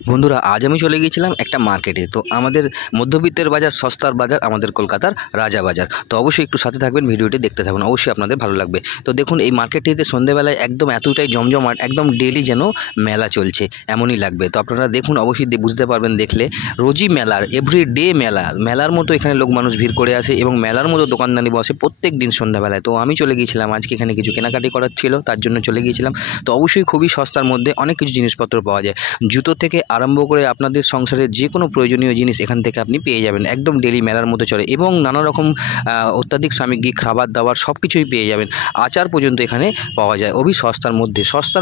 বন্ধুরা, আজ আমি চলে গিয়েছিলাম একটা মার্কেটে। তো আমাদের মধ্যবিত্তের বাজার, সস্তার বাজার, আমাদের কলকাতার রাজা বাজার। তো অবশ্যই একটু সাথে থাকবেন, ভিডিওটি দেখতে থাকুন, অবশ্যই আপনাদের ভালো লাগবে। তো দেখুন, এই মার্কেটটিতে সন্ধ্যেবেলায় একদম এতটাই জমজমাট, একদম ডেলি যেন মেলা চলছে এমনই লাগবে। তো আপনারা দেখুন, অবশ্যই বুঝতে পারবেন দেখলে। রোজই মেলার, এভরিডে মেলা, মেলার মতো এখানে লোক মানুষ ভিড় করে আসে এবং মেলার মতো দোকানদানি বসে প্রত্যেক দিন সন্ধ্যাবেলায়। তো আমি চলে গিয়েছিলাম আজকে, এখানে কিছু কেনাকাটি করার ছিল, তার জন্য চলে গিয়েছিলাম। তো অবশ্যই খুবই সস্তার মধ্যে অনেক কিছু জিনিসপত্র পাওয়া যায়। জুতো থেকে আরম্ভ করে আপনাদের সংসারের যে কোনো প্রয়োজনীয় জিনিস এখান থেকে আপনি পেয়ে যাবেন, একদম ডেলি মেলার মতো চলে। এবং নানা রকম অত্যাধিক সামগ্রিক খাবার দাবার সব কিছুই পেয়ে যাবেন, আচার পর্যন্ত এখানে পাওয়া যায় সস্তার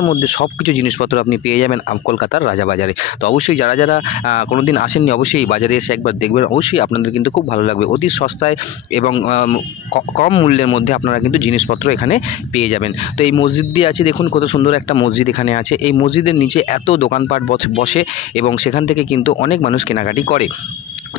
মধ্যে সব কিছু জিনিসপত্র আপনি পেয়ে যাবেন কলকাতার রাজাবাজারে। তো অবশ্যই যারা যারা কোনোদিন আসেননি, অবশ্যই এই বাজারে এসে একবার দেখবেন, অবশ্যই আপনাদের কিন্তু খুব ভালো লাগবে। অতি সস্তায় এবং কম মূল্যের মধ্যে আপনারা কিন্তু জিনিসপত্র এখানে পেয়ে যাবেন। তো এই মসজিদটি আছে, দেখুন কত সুন্দর একটা মসজিদ এখানে আছে। এই মসজিদের নিচে এত দোকানপাট বসে এবং সেখান থেকে কিন্তু অনেক মানুষ কেনাকাটি করে।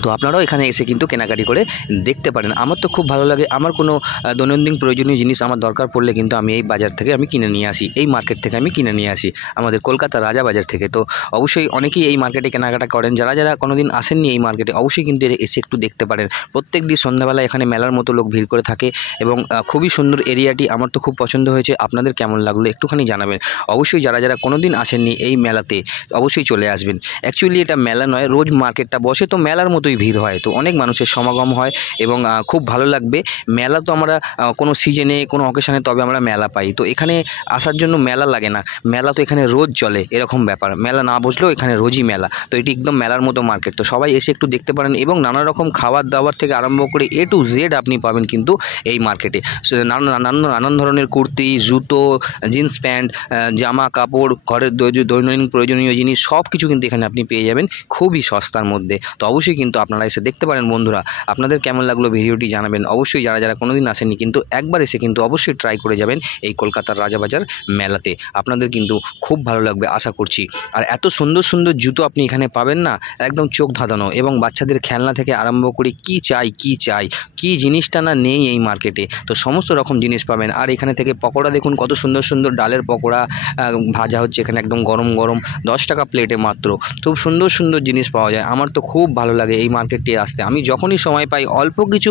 তো আপনারাও এখানে এসে কিন্তু কেনাকাটি করে দেখতে পারেন। আমার তো খুব ভালো লাগে, আমার কোনো দৈনন্দিন প্রয়োজনীয় জিনিস আমার দরকার পড়লে কিন্তু আমি এই বাজার থেকে আমি কিনে নিয়ে আসি, এই মার্কেট থেকে আমি কিনে নিয়ে আসি, আমাদের কলকাতা রাজা বাজার থেকে। তো অবশ্যই অনেকেই এই মার্কেটে কেনাকাটা করেন, যারা যারা কোনোদিন আসেননি এই মার্কেটে, অবশ্যই কিন্তু এসে একটু দেখতে পারেন। প্রত্যেক দিন সন্ধ্যাবেলা এখানে মেলার মতো লোক ভিড় করে থাকে এবং খুবই সুন্দর এরিয়াটি, আমার তো খুব পছন্দ হয়েছে। আপনাদের কেমন লাগলো একটুখানি জানাবেন। অবশ্যই যারা যারা কোনোদিন আসেননি এই মেলাতে, অবশ্যই চলে আসবেন। অ্যাকচুয়ালি এটা মেলা নয়, রোজ মার্কেটটা বসে, তো মেলার মতোই ভিড় হয়, তো অনেক মানুষের সমাগম হয় এবং খুব ভালো লাগবে। মেলা তো আমরা কোনো সিজনে, কোনো অকেশনে তবে আমরা মেলা পাই, তো এখানে আসার জন্য মেলা লাগে না। মেলা তো এখানে রোজ চলে, এরকম ব্যাপার। মেলা না বসলেও এখানে রোজই মেলা, তো এটি একদম মেলার মতো মার্কেট। তো সবাই এসে একটু দেখতে পারেন এবং নানা রকম খাবার দাবার থেকে আরম্ভ করে A to Z আপনি পাবেন কিন্তু এই মার্কেটে। নানান ধরনের কুর্তি, জুতো, জিন্স প্যান্ট, জামা কাপড়, ঘরের দৈনন্দিন প্রয়োজনীয় জিনিস সব কিছু কিন্তু এখানে আপনি পেয়ে যাবেন খুবই সস্তার মধ্যে। তো অবশ্যই কিন্তু আপনারা এসে দেখতে পারেন। বন্ধুরা, আপনাদের কেমন লাগলো ভিডিওটি জানাবেন। অবশ্যই যারা যারা কোনোদিন আসেননি কিন্তু একবার এসে কিন্তু অবশ্যই ট্রাই করে যাবেন এই কলকাতার রাজাবাজার মেলাতে, আপনাদের কিন্তু খুব ভালো লাগবে আশা করছি। আর এত সুন্দর সুন্দর জুতো আপনি এখানে পাবেন না, একদম চোখ ধাঁধানো। এবং বাচ্চাদের খেলনা থেকে আরম্ভ করে কি চাই কি জিনিসটা না নেই এই মার্কেটে, তো সমস্ত রকম জিনিস পাবেন। আর এখানে থেকে পকোড়া দেখুন, কত সুন্দর সুন্দর ডালের পকোড়া ভাজা হচ্ছে এখানে, একদম গরম গরম, 10 টাকা প্লেটে মাত্র। খুব সুন্দর সুন্দর জিনিস পাওয়া যায়, আমার তো খুব ভালো লাগে এই মার্কেটটি আসতে। আমি যখনই সময় পাই, অল্প কিছু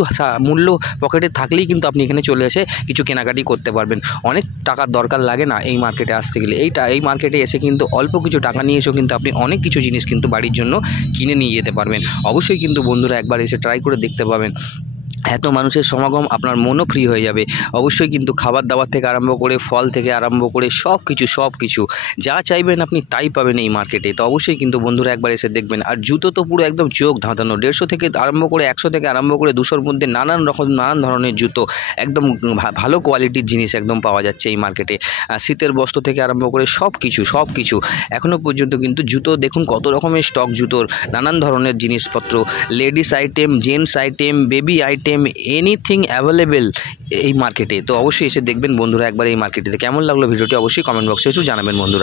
মূল্য পকেটে থাকলেই কিন্তু আপনি এখানে চলে এসে কিছু কেনাকাটি করতে পারবেন। অনেক টাকার দরকার লাগে না এই মার্কেটে আসতে গেলে। এই মার্কেটে এসে কিন্তু অল্প কিছু টাকা নিয়ে এসেও কিন্তু আপনি অনেক কিছু জিনিস কিন্তু বাড়ির জন্য কিনে নিয়ে যেতে পারবেন। অবশ্যই কিন্তু বন্ধুরা একবার এসে ট্রাই করে দেখতে পাবেন। এত মানুষের সমাগম, আপনার মনও ফ্রি হয়ে যাবে। অবশ্যই কিন্তু খাবার দাবার থেকে আরম্ভ করে, ফল থেকে আরম্ভ করে সব কিছু যা চাইবেন আপনি তাই পাবেন এই মার্কেটে। তো অবশ্যই কিন্তু বন্ধুরা একবার এসে দেখবেন। আর জুতো তো পুরো একদম চোখ ধাঁধানো, 150 থেকে আরম্ভ করে 100 থেকে আরম্ভ করে 200-র মধ্যে নানান ধরনের জুতো, একদম ভালো কোয়ালিটির জিনিস একদম পাওয়া যাচ্ছে এই মার্কেটে। শীতের বস্ত্র থেকে আরম্ভ করে সব কিছু এখনও পর্যন্ত কিন্তু জুতো দেখুন, কত রকমের স্টক জুতোর, নানান ধরনের জিনিসপত্র, ladies item, gents item, baby item, anything available এই মার্কেটে। তো অবশ্যই এসে দেখবেন বন্ধুরা একবার এই মার্কেটে। কেমন লাগলো ভিডিওটি অবশ্যই কমেন্ট বক্সে একটু জানাবেন বন্ধুরা।